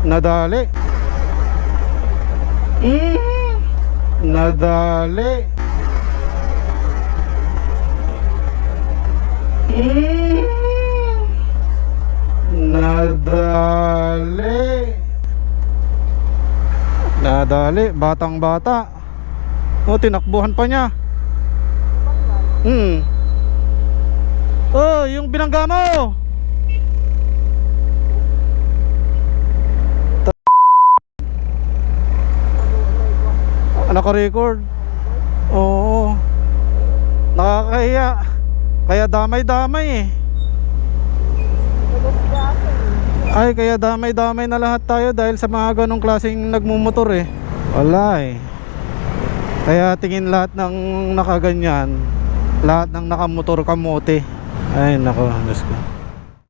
Nadali. Mm, nadali. Mm, nadali. Nadali, batang bata. O, tinakbuhan pa niya. Hmm. Oh, yung binangga mo. Naka-record. Oo. Nakakahiya. Kaya damay-damay eh. Ay, kaya damay-damay na lahat tayo dahil sa mga ganong klaseng nagmumotor eh. Wala eh. Kaya tingin lahat ng nakaganyan, lahat ng nakamotor kamote. Ay, nako, Diyos ko.